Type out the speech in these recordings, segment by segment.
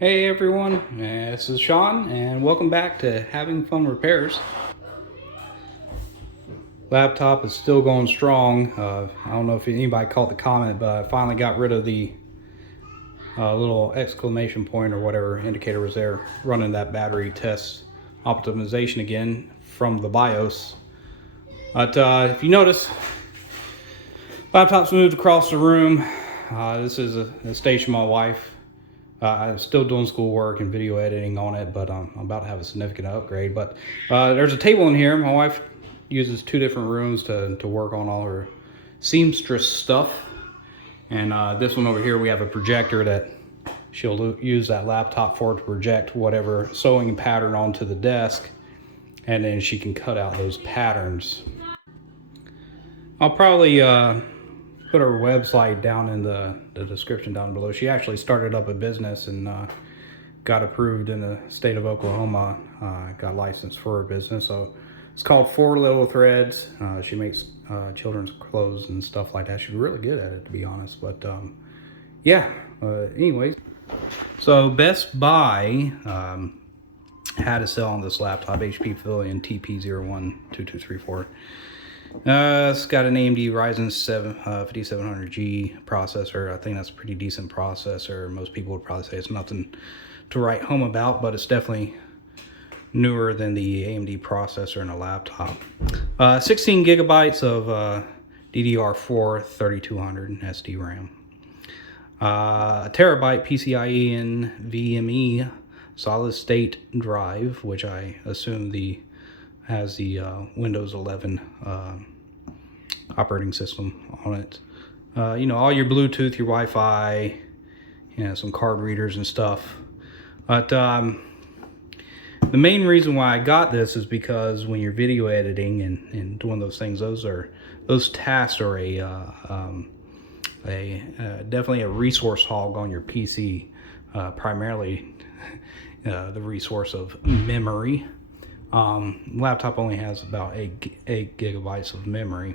Hey everyone, this is Sean and welcome back to Having Fun Repairs. Laptop is still going strong. I don't know if anybody caught the comment, but I finally got rid of the little exclamation point or whatever indicator was there, running that battery test optimization again from the BIOS. But if you notice, laptop's moved across the room. This is a station my wife. I'm still doing schoolwork and video editing on it, but I'm about to have a significant upgrade. But there's a table in here. My wife uses two different rooms to work on all her seamstress stuff. And this one over here, we have a projector that she'll use that laptop for to project whatever sewing pattern onto the desk. And then she can cut out those patterns. I'll probably put her website down in the description down below. She actually started up a business and got approved in the state of Oklahoma, got licensed for her business. So it's called Four Little Threads. She makes children's clothes and stuff like that. She's really good at it, to be honest. But yeah, anyways. So Best Buy had a sale on this laptop, HP Pavilion TP01-2234. It's got an AMD Ryzen 5700G processor. I think that's a pretty decent processor. Most people would probably say it's nothing to write home about, but it's definitely newer than the AMD processor in a laptop. 16 gigabytes of DDR4 3200 SD RAM. A terabyte PCIe NVMe solid state drive, which I assume has the Windows 11 operating system on it. You know, all your Bluetooth, your Wi-Fi, you know, some card readers and stuff. But the main reason why I got this is because when you're video editing and doing those things, those tasks are definitely a resource hog on your PC. Primarily the resource of memory. Laptop only has about 8 gigabytes of memory.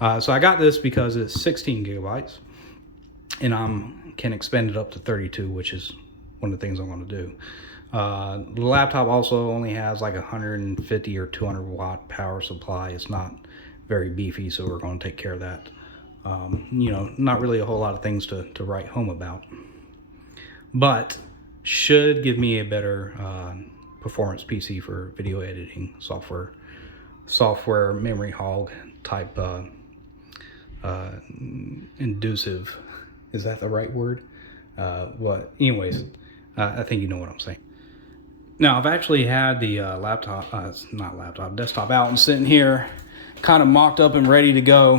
So I got this because it's 16 gigabytes and I can expand it up to 32, which is one of the things I'm going to do. The laptop also only has like 150 or 200 watt power supply. It's not very beefy, so we're going to take care of that. You know, not really a whole lot of things to write home about, but should give me a better performance PC for video editing software memory hog type inducive, is that the right word? Anyways, I think you know what I'm saying. Now I've actually had the desktop out and sitting here kind of mocked up and ready to go.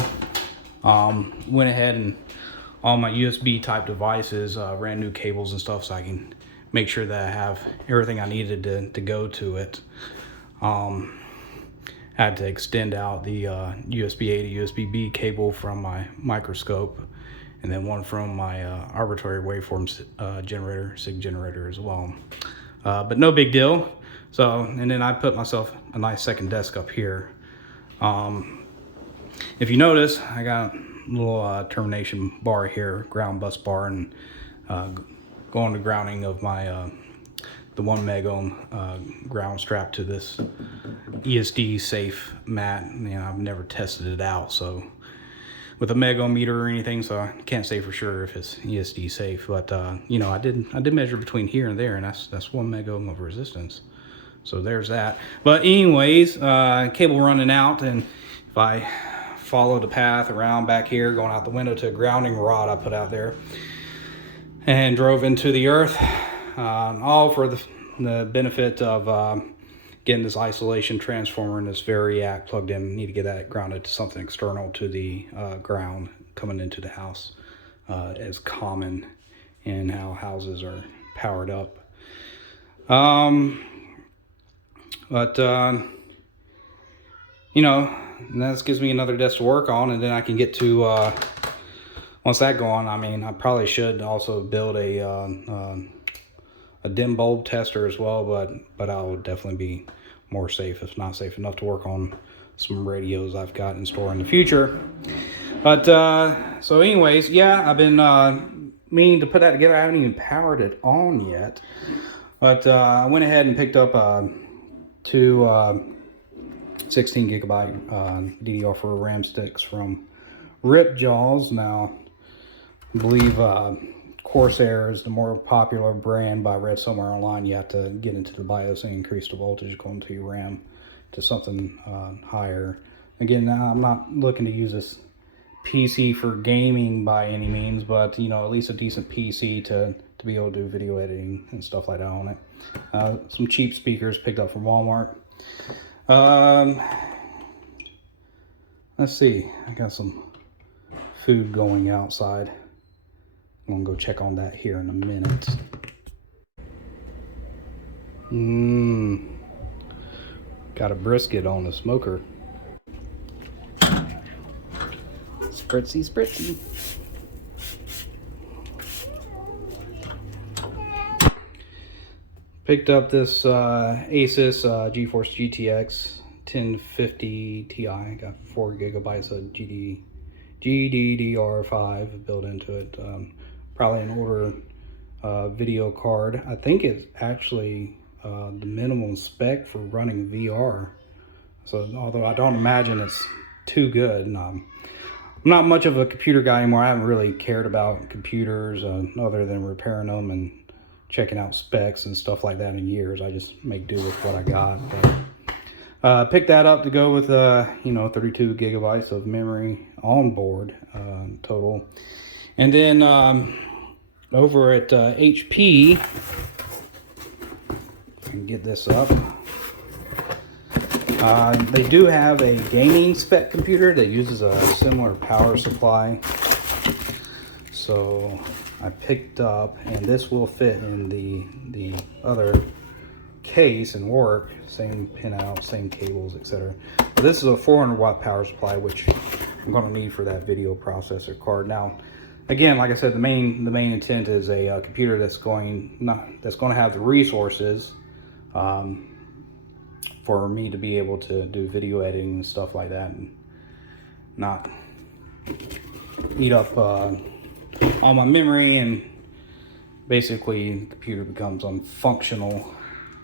Went ahead and all my USB type devices, ran new cables and stuff so I can make sure that I have everything I needed to go to it. Had to extend out the USB-A to USB-B cable from my microscope, and then one from my arbitrary waveform generator, SIG generator as well. But no big deal. So, and then I put myself a nice second desk up here. If you notice, I got a little termination bar here, ground bus bar, and going to grounding of my the 1 meg ohm ground strap to this ESD safe mat. You know, I've never tested it out, so with a meg ohm meter or anything, so I can't say for sure if it's ESD safe. But you know, I did measure between here and there, and that's 1 meg ohm of resistance. So there's that. But anyways, cable running out, and if I follow the path around back here, going out the window to a grounding rod I put out there, and drove into the earth, all for the benefit of getting this isolation transformer and this variac plugged in. Need to get that grounded to something external to the ground coming into the house, as common in how houses are powered up. You know, and that gives me another desk to work on, and then I can get to once that going, I mean, I probably should also build a dim bulb tester as well, but I'll definitely be more safe, if not safe enough, to work on some radios I've got in store in the future. But so anyways, yeah, I've been meaning to put that together. I haven't even powered it on yet. But I went ahead and picked up two 16 gigabyte DDR4 RAM sticks from Rip Jaws. Now, I believe Corsair is the more popular brand, but I read somewhere online you have to get into the BIOS and increase the voltage going to your RAM to something higher. Again, I'm not looking to use this PC for gaming by any means, but you know, at least a decent PC to be able to do video editing and stuff like that on it. Some cheap speakers picked up from Walmart. Let's see, I got some food going outside. I'm gonna go check on that here in a minute. Got a brisket on the smoker. Spritzy, spritzy. Picked up this Asus GeForce GTX 1050 Ti. Got 4 gigabytes of GDDR5 built into it. Probably an older video card. I think it's actually the minimum spec for running VR. So although I don't imagine it's too good, and I'm not much of a computer guy anymore. I haven't really cared about computers other than repairing them and checking out specs and stuff like that in years. I just make do with what I got. But picked that up to go with 32 gigabytes of memory on board total. And then over at HP, I can get this up. They do have a gaming spec computer that uses a similar power supply. So I picked up, and this will fit in the other case and work. Same pinout, same cables, etc. But this is a 400 watt power supply, which I'm going to need for that video processor card. Now, again, like I said, the main intent is a computer that's going to have the resources for me to be able to do video editing and stuff like that, and not eat up all my memory, and basically the computer becomes unfunctional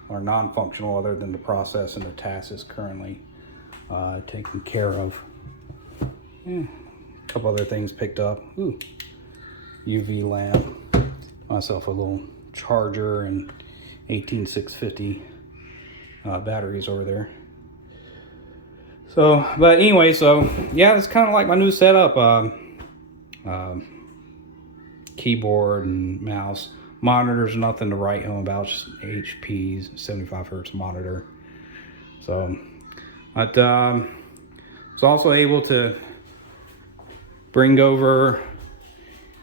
or non-functional other than the process and the task is currently taken care of. A couple other things picked up. UV lamp, myself a little charger, and 18650 batteries over there. So, but anyway, so yeah, it's kind of like my new setup. Keyboard and mouse. Monitors, nothing to write home about, just HP's 75 hertz monitor. So, but was also able to bring over,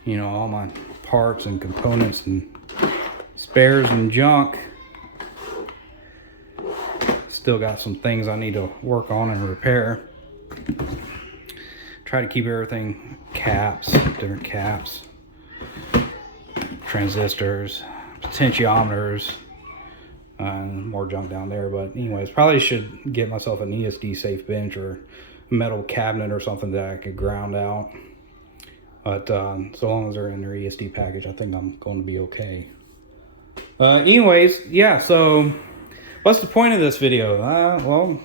you know, all my parts and components and spares and junk. Still got some things I need to work on and repair. Try to keep everything different caps, transistors, potentiometers, and more junk down there. But anyways, probably should get myself an ESD safe bench or a metal cabinet or something that I could ground out. But so long as they're in their ESD package, I think I'm going to be okay. Anyways, yeah, so what's the point of this video? Well,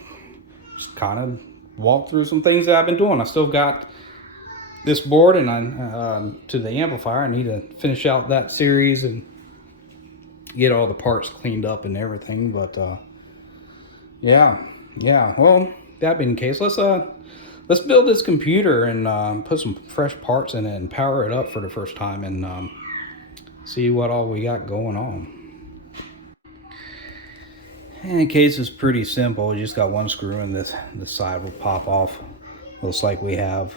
just kind of walk through some things that I've been doing. I still got this board, and I to the amplifier. I need to finish out that series and get all the parts cleaned up and everything. But yeah. Well, that being the case, let's build this computer and put some fresh parts in it and power it up for the first time and see what all we got going on. And the case is pretty simple. You just got one screw, and this side will pop off. Looks like we have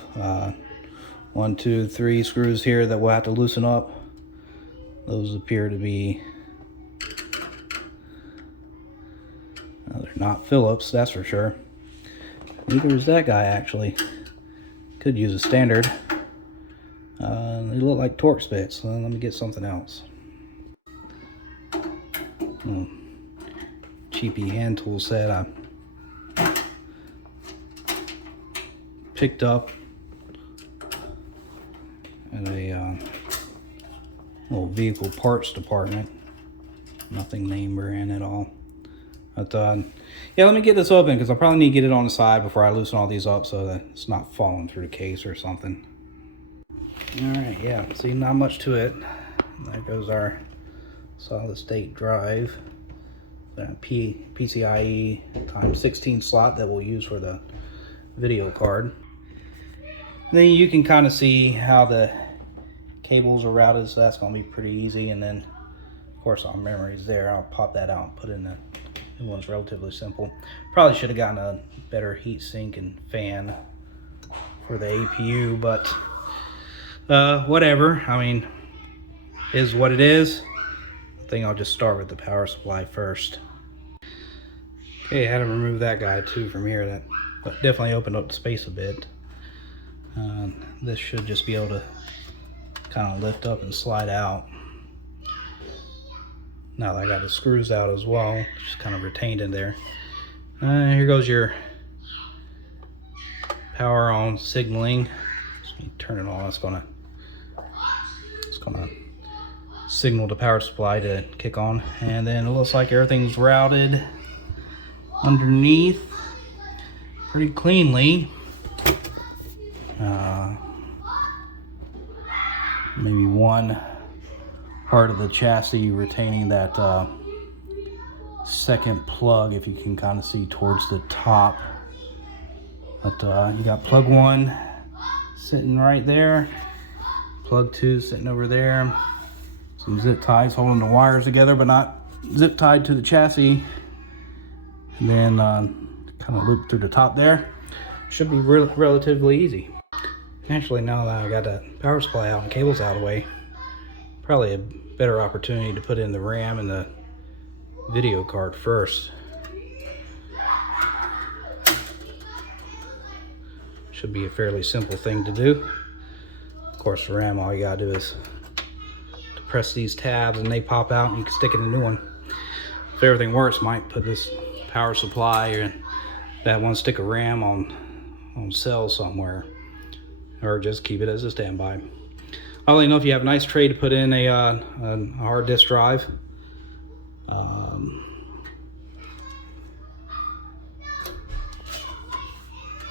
1, 2, 3 screws here that we'll have to loosen up. Those appear to be, well, they're not Phillips, that's for sure. Neither is that guy, actually. Could use a standard. They look like Torx bits, so let me get something else. Cheapy hand tool set I picked up at a little vehicle parts department. Nothing name brand at all. But yeah, let me get this open because I'll probably need to get it on the side before I loosen all these up so that it's not falling through the case or something. Alright, yeah, see, not much to it. There goes our solid state drive. PCIe times 16 slot that we'll use for the video card. Then you can kind of see how the cables are routed, so that's going to be pretty easy. And then, of course, our memory's there. I'll pop that out and put in the new one's relatively simple. Probably should have gotten a better heat sink and fan for the APU, but whatever. I mean, is what it is. I think I'll just start with the power supply first. Okay, I had to remove that guy too from here. That definitely opened up the space a bit. This should just be able to kind of lift up and slide out. Now that I got the screws out as well, just kind of retained in there. Here goes your power on signaling. Just need to turn it on. It's gonna signal the power supply to kick on. And then it looks like everything's routed underneath pretty cleanly. Maybe one part of the chassis retaining that second plug, if you can kind of see towards the top. But you got plug 1 sitting right there, plug 2 sitting over there. Some zip ties holding the wires together, but not zip tied to the chassis. And then kind of loop through the top there. Should be relatively easy. Actually, now that I got that power supply out and cables out of the way, probably a better opportunity to put in the RAM and the video card first. Should be a fairly simple thing to do. Of course, the RAM, all you gotta do is to press these tabs and they pop out and you can stick in a new one. If everything works, might put this power supply and that one stick of RAM on cell somewhere, or just keep it as a standby. I'll let you know if you have a nice tray to put in a hard disk drive.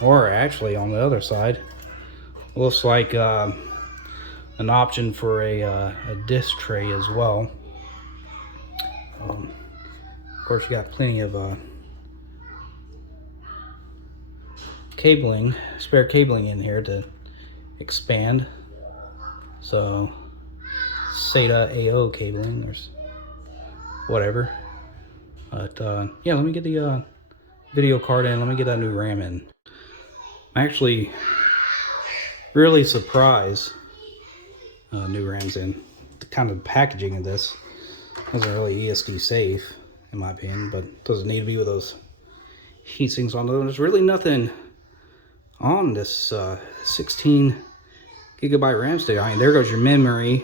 Or actually on the other side, looks like an option for a disk tray as well. Of course, you got plenty of cabling, spare cabling in here to expand. So SATA AO cabling, there's whatever. But yeah, let me get the video card in. Let me get that new RAM in. I'm actually really surprised new RAM's in. The kind of packaging of this isn't really ESD safe in my opinion, but doesn't need to be with those heat sinks on those. There's really nothing on this 16 gigabyte RAM stick. I mean, there goes your memory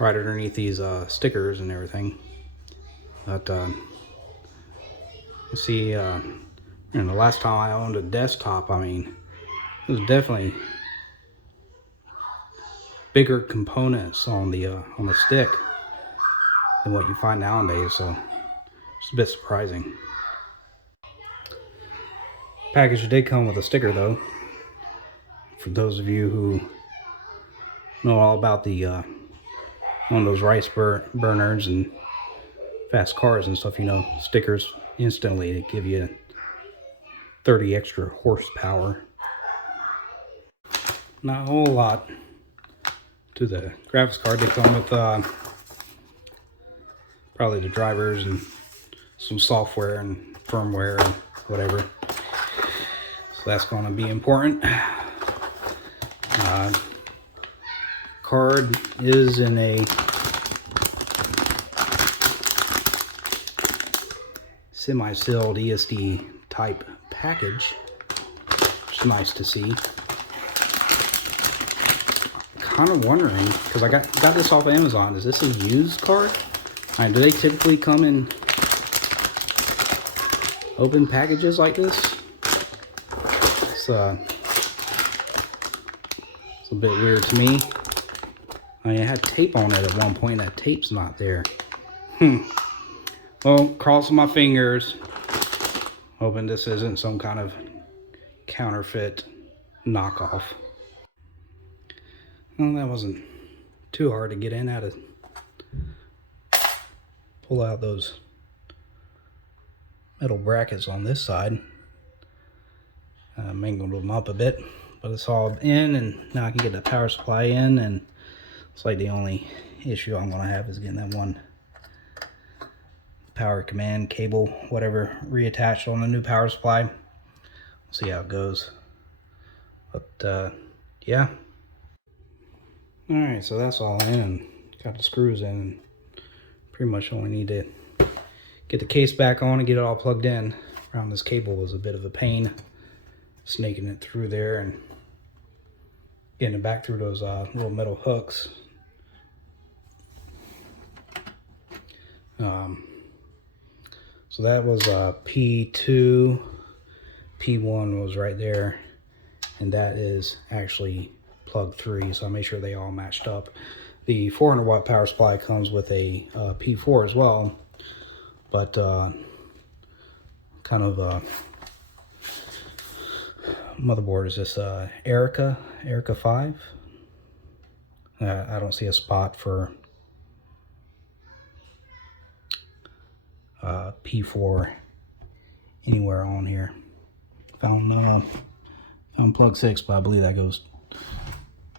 right underneath these stickers and everything. But you see, the last time I owned a desktop, I mean, it was definitely bigger components on the stick than what you find nowadays. So it's a bit surprising. Package did come with a sticker though. For those of you who know all about the one of those rice burners and fast cars and stuff, you know, stickers instantly to give you 30 extra horsepower. Not a whole lot to the graphics card. They come with probably the drivers and some software and firmware and whatever. So that's going to be important. Card is in a semi-sealed ESD type package, which is nice to see. Kind of wondering, because I got this off of Amazon, is this a used card? Do they typically come in open packages like this? It's a bit weird to me. I mean, it had tape on it at one point. That tape's not there. Well, crossing my fingers, hoping this isn't some kind of counterfeit knockoff. Well, that wasn't too hard to get in. I had to pull out those metal brackets on this side. Mangled them up a bit, but it's all in, and now I can get the power supply in, and it's like the only issue I'm going to have is getting that one power command cable, whatever, reattached on the new power supply. We'll see how it goes. But yeah. Alright, so that's all in and got the screws in. And pretty much only need to get the case back on and get it all plugged in. Around this cable was a bit of a pain, snaking it through there and getting it back through those little metal hooks. So that was P2, P1 was right there, and that is actually plug 3, so I made sure they all matched up. The 400 watt power supply comes with a P4 as well, but kind of motherboard is this Erica 5. I don't see a spot for P4 anywhere on here. Found plug 6, but I believe that goes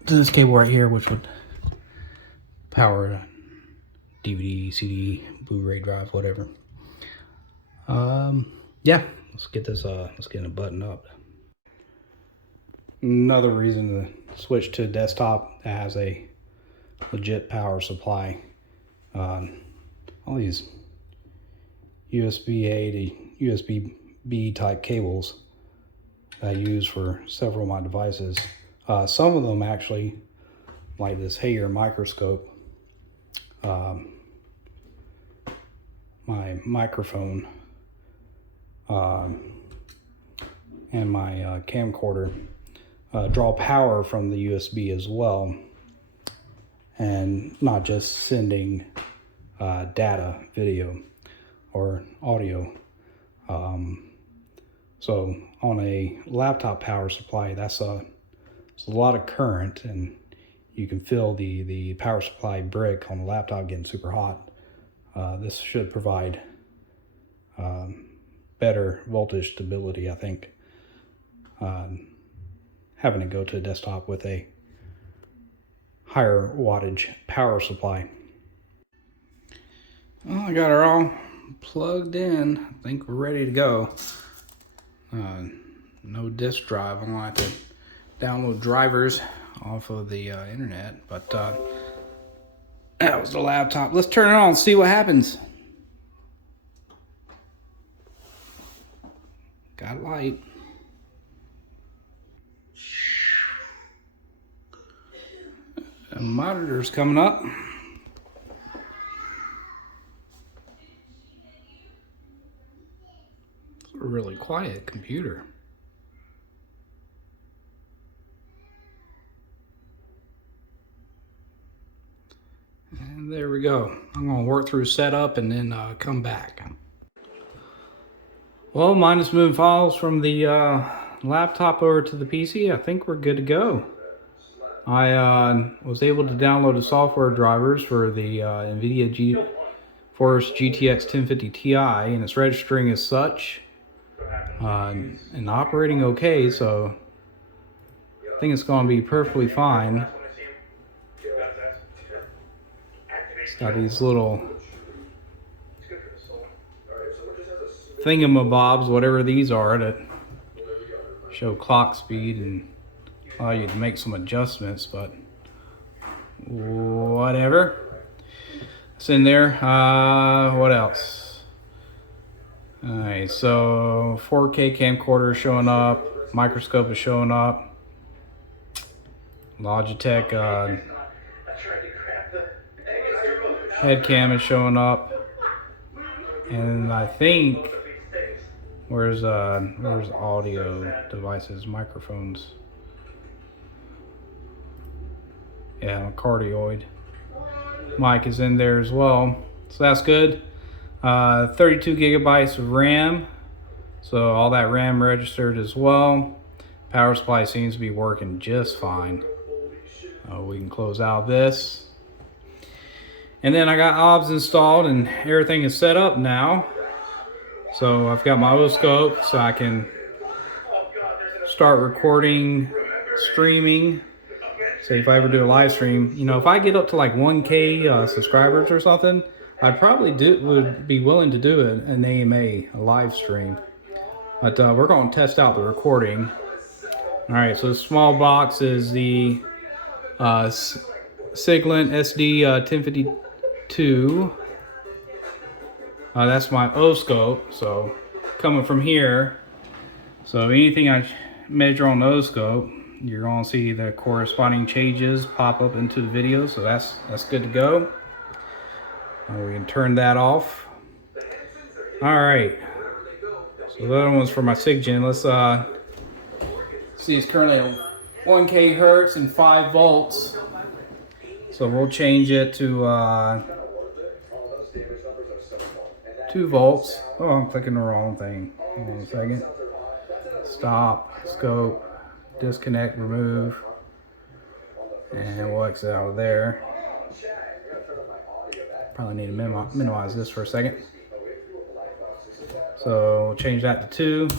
to this cable right here, which would power a DVD, CD, Blu-ray drive, whatever. Yeah, let's get this let's get it buttoned up. Another reason to switch to a desktop that has a legit power supply. All these USB-A to USB-B type cables that I use for several of my devices. Some of them actually, like this Hager microscope, my microphone, and my camcorder draw power from the USB as well, and not just sending data, video, or audio. So on a laptop power supply, it's a lot of current, and you can feel the power supply brick on the laptop getting super hot. This should provide better voltage stability, I think. Having to go to a desktop with a higher wattage power supply. Well, I got her all plugged in. I think we're ready to go. No disk drive. I'm gonna have to download drivers off of the internet, but that was the laptop. Let's turn it on and see what happens. Got light. The monitor's coming up. It's a really quiet computer. And there we go. I'm going to work through setup and then come back. Well, minus moving files from the laptop over to the PC. I think we're good to go. I was able to download the software drivers for the NVIDIA GeForce GTX 1050 Ti, and it's registering as such and operating okay, so I think it's going to be perfectly fine. It's got these little thingamabobs, whatever these are, that show clock speed and allow you to make some adjustments, but whatever. It's in there. What else? Alright, so 4K camcorder is showing up, microscope is showing up, Logitech head cam is showing up, and I think where's audio devices, microphones. Yeah, cardioid. mic is in there as well, so that's good. 32 gigabytes of RAM, so all that RAM registered as well. Power supply seems to be working just fine. We can close out this. And then I got OBS installed and everything is set up now. So I've got my otoscope so I can start recording, streaming. Say if I ever do a live stream, you know, if I get up to like 1K subscribers or something, I'd probably would be willing to do an AMA, a live stream. But we're going to test out the recording. All right, so the small box is the Siglent SD 1052. That's my otoscope. So coming from here, so anything I measure on the otoscope, you're going to see the corresponding changes pop up into the video. So that's good to go. We can turn that off. All right. So the other one's for my SigGen. Let's see, it's currently at 1K hertz and 5 volts. So we'll change it to 2 volts. Oh, I'm clicking the wrong thing. Hold on a second. Stop, scope, disconnect, remove, and we'll exit out of there. Probably need to minimize this for a second. So change that to 2.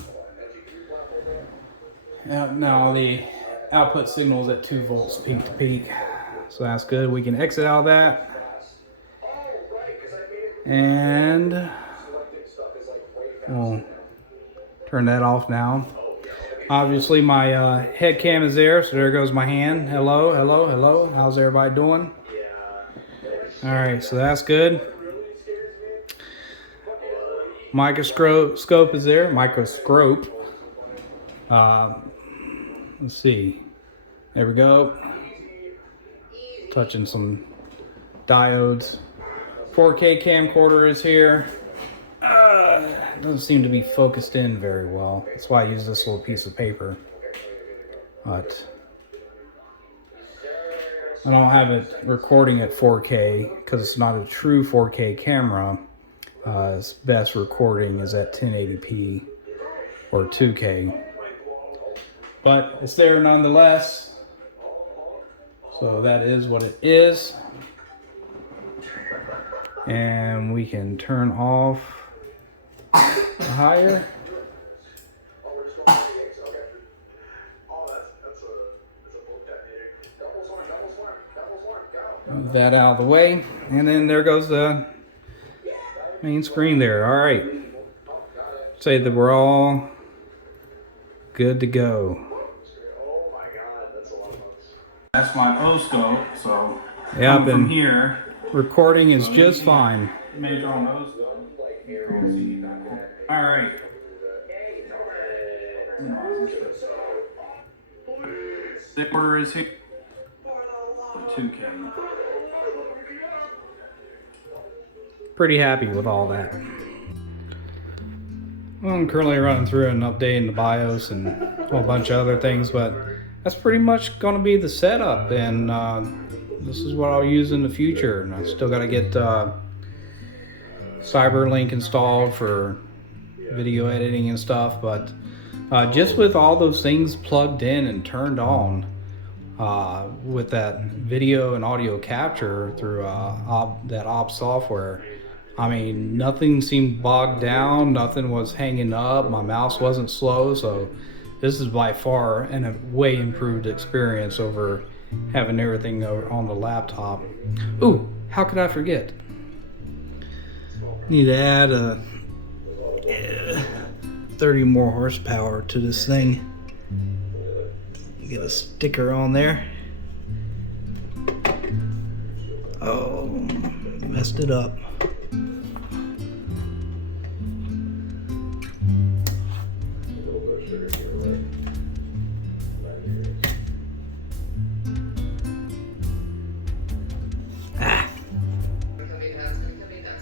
Now the output signal is at 2 volts peak to peak. So that's good. We can exit out of that. And we'll turn that off now. Obviously my head cam is there, so there goes my hand. Hello, hello, hello. How's everybody doing? All right, so that's good. Microscope is there. Microscope. Let's see. There we go. Touching some diodes. 4K camcorder is here. Doesn't seem to be focused in very well. That's why I use this little piece of paper. But I don't have it recording at 4K because it's not a true 4K camera. Its best recording is at 1080p or 2K. But it's there nonetheless. So that is what it is. And we can turn off the higher. Move that out of the way. And then there goes the main screen there. All right. Say that we're all good to go. That's my otoscope, so yeah, from here, recording is just fine. Major on otoscope. All right. Zipper is here. 2K. Pretty happy with all that. Well, I'm currently running through and updating the BIOS and a whole bunch of other things, but that's pretty much going to be the setup, and this is what I'll use in the future. And I still got to get Cyberlink installed for video editing and stuff, but just with all those things plugged in and turned on, with that video and audio capture through that OBS software, I mean, nothing seemed bogged down, nothing was hanging up, my mouse wasn't slow, so this is by far a way improved experience over having everything on the laptop. Ooh, how could I forget? Need to add 30 more horsepower to this thing. Get a sticker on there. Oh, messed it up.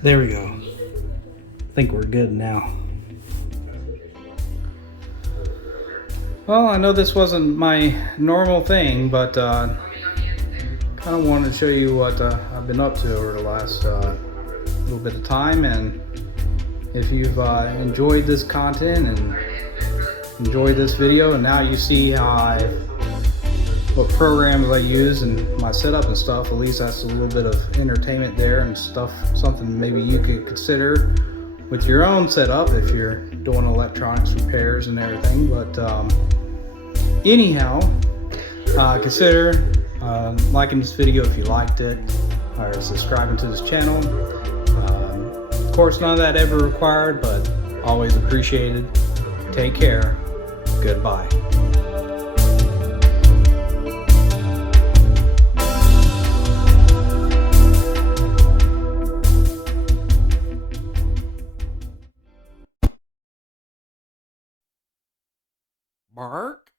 There we go. I think we're good now. Well, I know this wasn't my normal thing, but kind of wanted to show you what I've been up to over the last little bit of time, and if you've enjoyed this content and enjoyed this video, and now you see how what programs I use and my setup and stuff, at least that's a little bit of entertainment there and stuff, something maybe you could consider with your own setup if you're doing electronics repairs and everything. But anyhow, consider liking this video if you liked it, or subscribing to this channel. Of course, none of that ever required, but always appreciated. Take care. Goodbye. Bark.